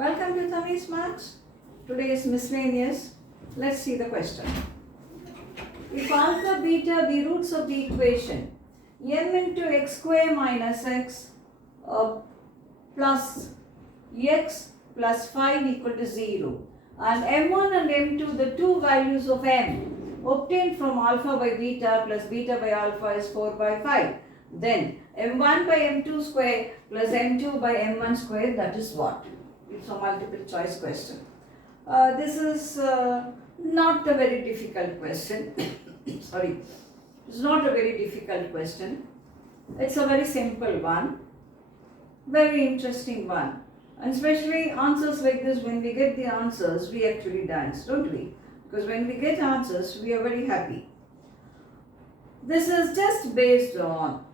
Welcome to Tami's Maths. Today is miscellaneous. Let's see the question. If alpha, beta be roots of the equation m into x square minus x plus x plus 5 equal to 0 and m1 and m2 the two values of m obtained from alpha by beta plus beta by alpha is 4 by 5. Then m1 by m2 square plus m2 by m1 square, that is what? It's a multiple choice question. This is not a very difficult question. Sorry, it's not a very difficult question. It's a very simple one, very interesting one. And especially answers like this, when we get the answers, we actually dance, don't we? Because when we get answers, we are very happy. This is just based on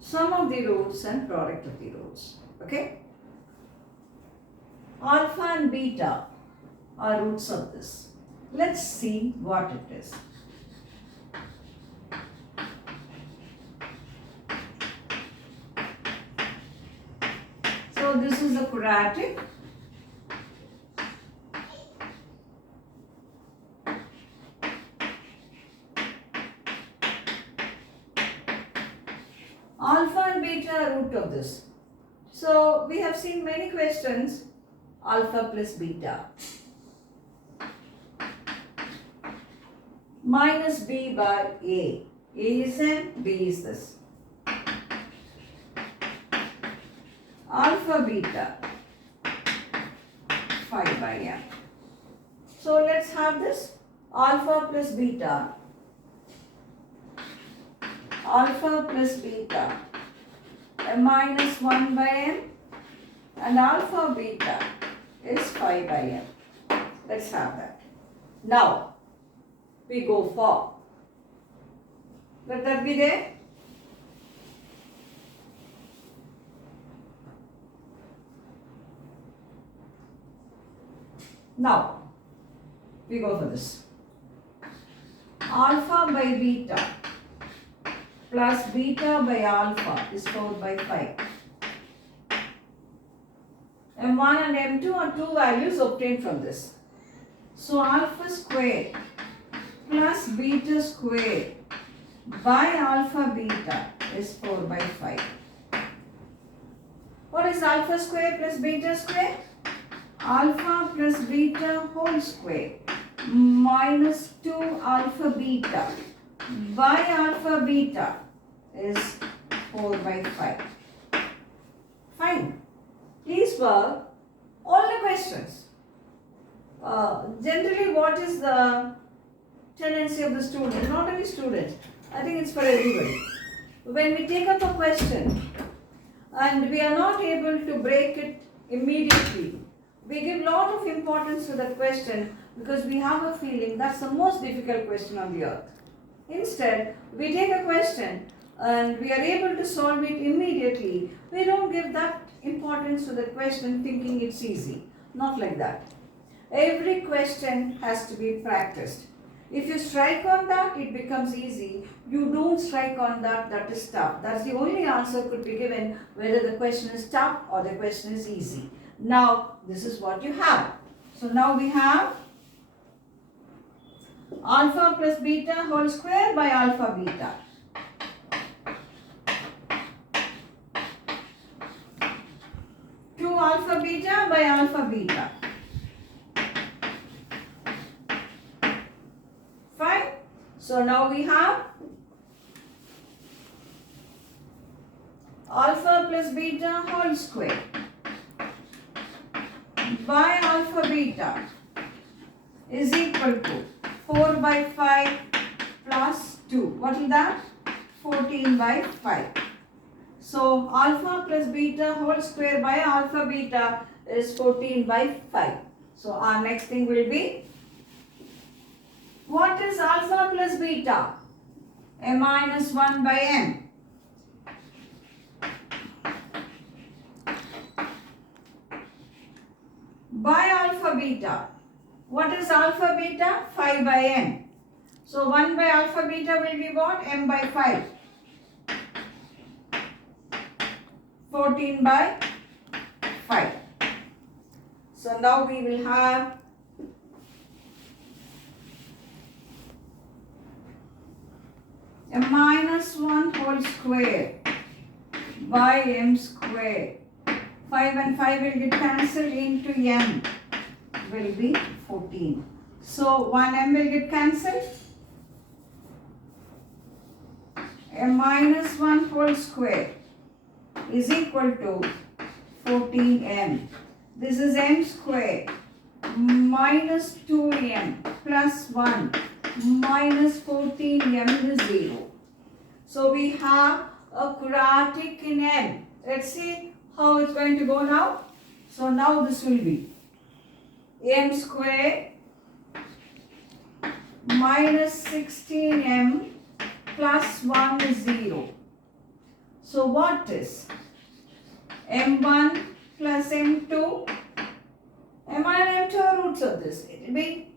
sum of the roots and product of the roots. Okay? Alpha and beta are roots of this. Let's see what it is. So this is a quadratic. Alpha and beta are root of this. So we have seen many questions. Alpha plus beta minus b by a. A is m, b is this. Alpha beta 5 by m. So let's have this alpha plus beta. Alpha plus beta minus 1 by m and alpha beta is 5 by m. Let's have that. Now we go for, let that be there. Now we go for this. Alpha by beta plus beta by alpha is 4 by 5. m1 and m2 are two values obtained from this. So alpha square plus beta square by alpha beta is 4 by 5. What is alpha square plus beta square? Alpha plus beta whole square minus 2 alpha beta by alpha beta is 4 by 5. Fine. Please work all the questions. Generally, what is the tendency of the student? Not only students, I think it's for everybody. When we take up a question and we are not able to break it immediately, we give a lot of importance to that question because we have a feeling that's the most difficult question on the earth. Instead, we take a question and we are able to solve it immediately. We don't give that importance to the question thinking it's easy. Not like that. Every question has to be practiced. If you strike on that, it becomes easy. You don't strike on that, that is tough. That's the only answer could be given whether the question is tough or the question is easy. Now, this is what you have. So now we have alpha plus beta whole square by alpha beta. Alpha beta by alpha beta. Fine. So now we have alpha plus beta whole square by alpha beta is equal to 4 by 5 plus 2. What is that? 14 by 5. So alpha plus beta whole square by alpha beta is 14 by 5. So our next thing will be, what is alpha plus beta? M minus 1 by m. By alpha beta. What is alpha beta? 5 by m. So 1 by alpha beta will be what? M by 5. 14 by 5. So now we will have a minus 1 whole square by m square. 5 and 5 will get cancelled into m will be 14. So 1m will get cancelled. A minus 1 whole square is equal to 14m. This is m square minus 2m plus 1 minus 14m is 0. So we have a quadratic in m. Let's see how it's going to go now. So now this will be m square minus 16m plus 1 is 0. So what is m1 plus m2? m1 and m2 are roots of this. It will be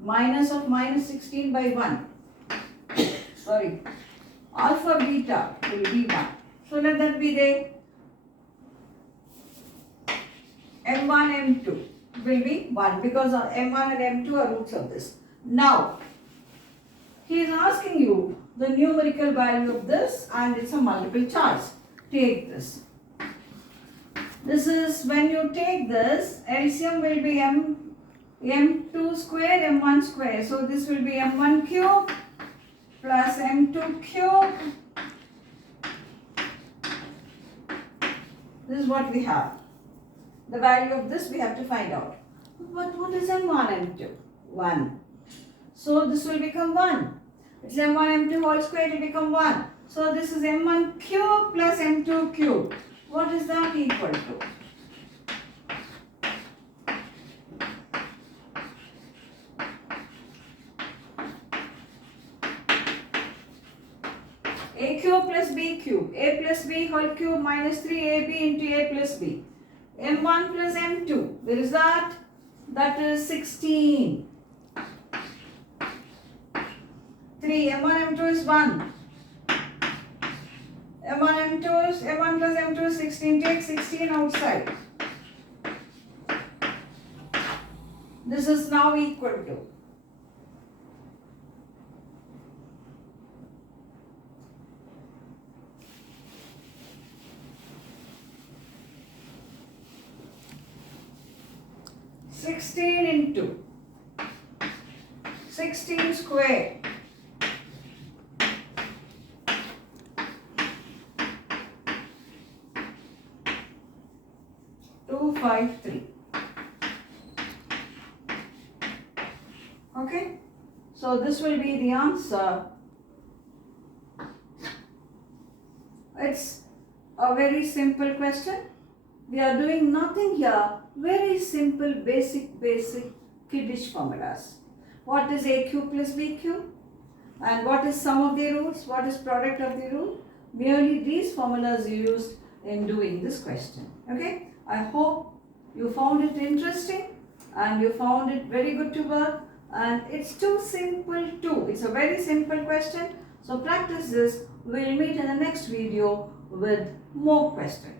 minus of minus 16 by 1. Sorry. Alpha beta will be 1. So let that be there. m1, m2 will be 1 because m1 and m2 are roots of this. Now, he is asking you the numerical value of this and it's a multiple charge. Take this. This is when you take this, LCM will be m2 square, m1 square. So this will be m1 cube plus m2 cube. This is what we have. The value of this we have to find out. But what is m1, m2? 1. So this will become 1. It's m1, m2 whole square, it will become 1. So this is m1 cube plus m2 cube. What is that equal to? A cube plus b cube. A plus b whole cube minus 3ab into a plus b. m1 plus m2. Where is that? That is 16. 3. m1, m2 is 1. m1, m2 is m1 plus m2 is 16. Take 16 outside. This is now equal to 16 into 16 square two 553. Okay, so this will be the answer. It's a very simple question. We are doing nothing here. Very simple, basic kiddish formulas. What is a cube plus b cube? And what is sum of the roots? What is product of the root? Merely these formulas used in doing this question. Okay? I hope you found it interesting and you found it very good to work. And it's too simple too. It's a very simple question. So practice this. We'll meet in the next video with more questions.